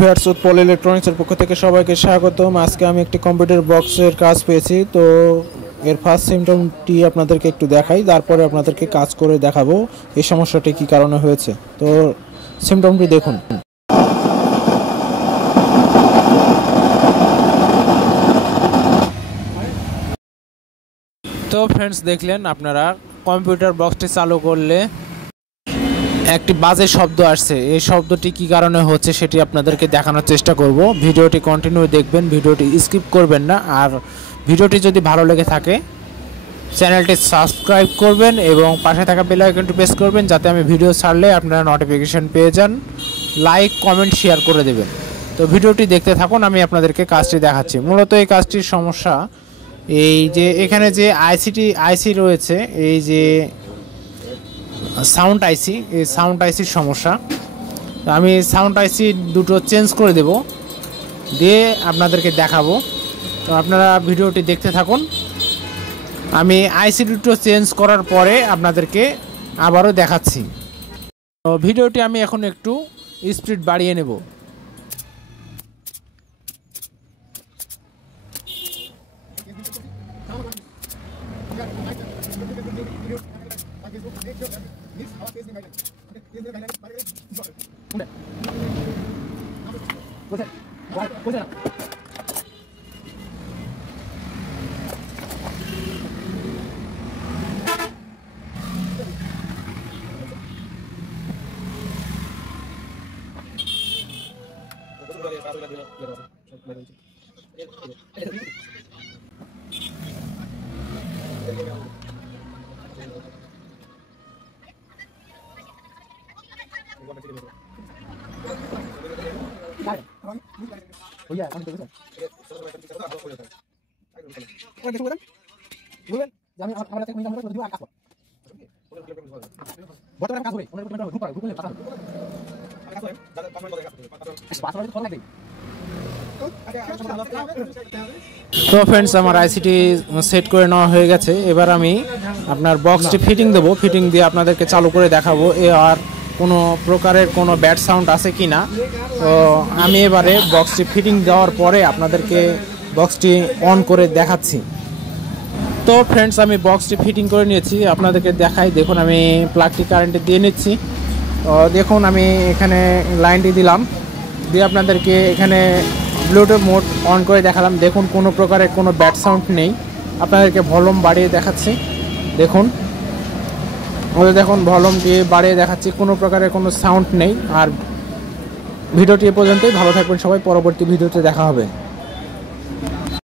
Viewers, Utpal ইলেকট্রনিক্সের পক্ষ থেকে সবাইকে স্বাগতম। আজকে আমি একটি কম্পিউটার বক্সের কাজ পেয়েছি। তো এর ফার্স্ট সিমটমটি আপনাদেরকে একটু দেখাই, তারপরে আপনাদেরকে কাজ করে দেখাবো এই সমস্যাটি কী কারণে হয়েছে। তো সিমটমটি দেখুন। তো ফ্রেন্ডস, দেখলেন আপনারা কম্পিউটার বক্সটি চালু করলে একটি বাজে শব্দ আসছে। এই শব্দটি কী কারণে হচ্ছে সেটি আপনাদেরকে দেখানোর চেষ্টা করব। ভিডিওটি কন্টিনিউ দেখবেন, ভিডিওটি স্কিপ করবেন না। আর ভিডিওটি যদি ভালো লেগে থাকে চ্যানেলটি সাবস্ক্রাইব করবেন এবং পাশে থাকা বেল আইকনটি প্রেস করবেন, যাতে আমি ভিডিও ছাড়লে আপনারা নোটিফিকেশন পেয়ে যান। লাইক, কমেন্ট, শেয়ার করে দেবেন। তো ভিডিওটি দেখতে থাকুন, আমি আপনাদেরকে কাজটি দেখাচ্ছি। মূলত এই কাজটির সমস্যা এই যে এখানে যে আইসি রয়েছে, এই যে সাউন্ড আইসি, এই সাউন্ড আইসির সমস্যা। আমি সাউন্ড আইসি দুটো চেঞ্জ করে দেব, দিয়ে আপনাদেরকে দেখাবো। তো আপনারা ভিডিওটি দেখতে থাকুন। আমি আইসি দুটো চেঞ্জ করার পরে আপনাদেরকে আবারও দেখাচ্ছি। তো ভিডিওটি আমি এখন একটু স্পিড বাড়িয়ে নেব। তো ফ্রেন্ডস, আমার আইসিটি সেট করে নেওয়া হয়ে গেছে। এবার আমি আপনার বক্সটি ফিটিং দেবো। ফিটিং দিয়ে আপনাদেরকে চালু করে দেখাবো আর কোনো প্রকারের কোনো ব্যাড সাউন্ড আছে কি না। তো আমি এবারে বক্সটি ফিটিং দেওয়ার পরে আপনাদেরকে বক্সটি অন করে দেখাচ্ছি। তো ফ্রেন্ডস, আমি বক্সটি ফিটিং করে নিয়েছি, আপনাদেরকে দেখাই। দেখুন, আমি প্লাগটি কারেন্টে দিয়ে নিচ্ছি। তো দেখুন, আমি এখানে লাইনটি দিলাম, দিয়ে আপনাদেরকে এখানে ব্লুটুথ মোড অন করে দেখালাম। দেখুন, কোনো প্রকারের কোনো ব্যাড সাউন্ড নেই। আপনাদেরকে ভলিউম বাড়িয়ে দেখাচ্ছি। দেখুন, ভলিউমটি বাড়িয়ে দেখাচ্ছি, কোনো প্রকারের কোনো সাউন্ড নেই। আর ভিডিওটি এ পর্যন্তই। ভালো থাকবেন সবাই, পরবর্তী ভিডিওতে দেখা হবে।